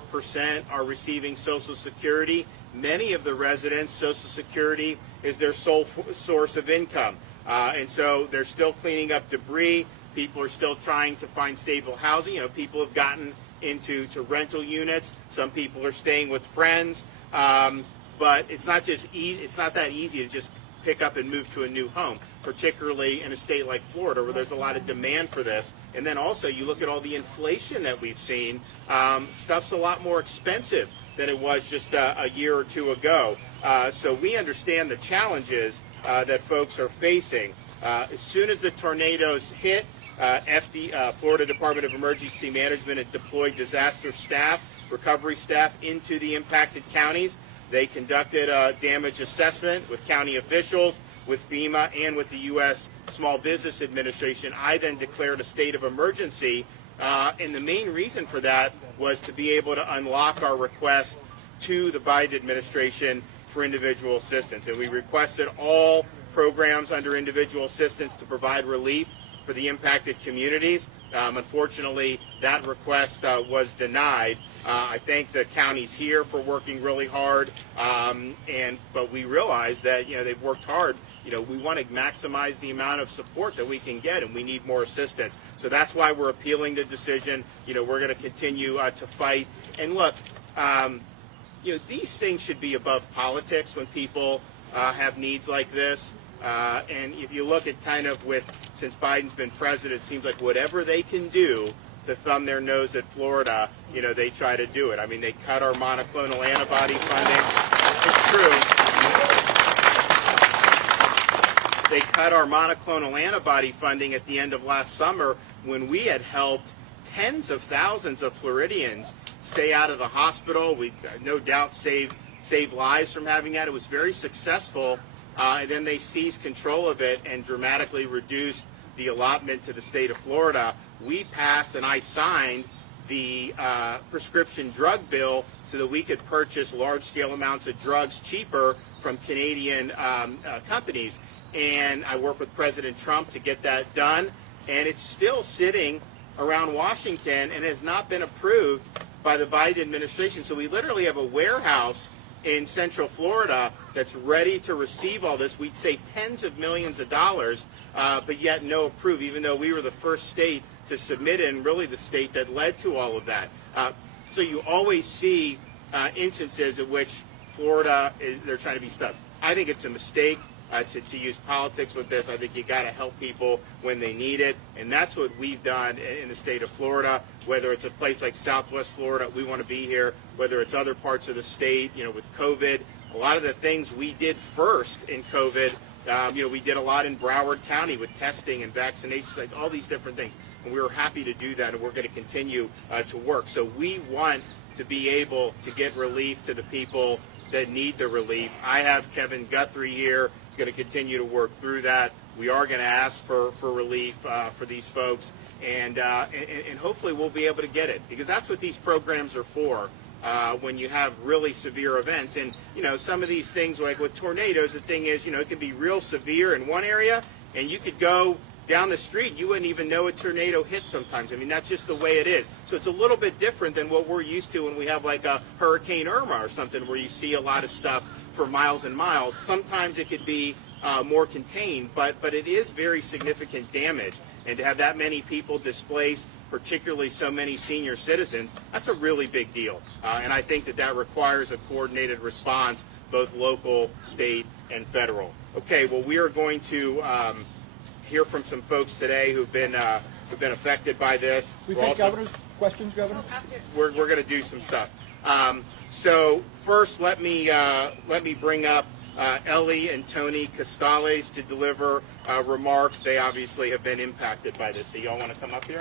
4% are receiving Social Security. Many of the residents, Social Security is their sole source of income. And so they're still cleaning up debris. People are still trying to find stable housing. You know, people have gotten into rental units. Some people are staying with friends. But it's not just it's not that easy to just pick up and move to a new home, particularly in a state like Florida where there's a lot of demand for this. And then also you look at all the inflation that we've seen. Stuff's a lot more expensive than it was just a year or two ago. So we understand the challenges that folks are facing. As soon as the tornadoes hit, Florida Department of Emergency Management had deployed disaster staff, recovery staff into the impacted counties. They conducted a damage assessment with county officials, with FEMA, and with the U.S. Small Business Administration. I then declared a state of emergency, and the main reason for that was to be able to unlock our request to the Biden administration for individual assistance. And we requested all programs under individual assistance to provide relief for the impacted communities. Unfortunately, that request was denied. I thank the counties here for working really hard, but we realize that they've worked hard. We want to maximize the amount of support that we can get, and we need more assistance. So that's why we're appealing the decision. We're going to continue to fight. And look, these things should be above politics when people have needs like this. And if you look at since Biden's been president, it seems like whatever they can do to thumb their nose at Florida, they try to do it. I mean, they cut our monoclonal antibody funding. It's true. They cut our monoclonal antibody funding at the end of last summer when we had helped tens of thousands of Floridians stay out of the hospital. We no doubt saved lives from having that. It was very successful. And then they seized control of it and dramatically reduced the allotment to the state of Florida. We passed and I signed the prescription drug bill so that we could purchase large-scale amounts of drugs cheaper from Canadian companies. And I worked with President Trump to get that done. And it's still sitting around Washington and has not been approved by the Biden administration. So we literally have a warehouse in Central Florida that's ready to receive all this. We'd save tens of millions of dollars, but yet no approve, even though we were the first state to submit it and really the state that led to all of that. So you always see instances in which Florida, they're trying to be stuck. I think it's a mistake to use politics with this. I think you got to help people when they need it, and that's what we've done in the state of Florida. Whether it's a place like Southwest Florida, we want to be here. Whether it's other parts of the state, with COVID, a lot of the things we did first in COVID. We did a lot in Broward County with testing and vaccination sites, all these different things, and we were happy to do that, and we're going to continue to work. So we want to be able to get relief to the people that need the relief. I have Kevin Guthrie here. Going to continue to work through that. We are going to ask for relief for these folks, and hopefully we'll be able to get it, because that's what these programs are for. When you have really severe events, and some of these things, like with tornadoes, the thing is, it can be real severe in one area, and you could go down the street, you wouldn't even know a tornado hit sometimes. I mean, that's just the way it is. So it's a little bit different than what we're used to when we have like a Hurricane Irma or something, where you see a lot of stuff for miles and miles. Sometimes it could be more contained, but it is very significant damage. And to have that many people displaced, particularly so many senior citizens, that's a really big deal. And I think that requires a coordinated response, both local, state, and federal. Okay, well, we are going to hear from some folks today who've been affected by this. We take governor's questions, Governor. We're going to do some stuff. So first, let me bring up Ellie and Tony Costales to deliver remarks. They obviously have been impacted by this. So y'all want to come up here?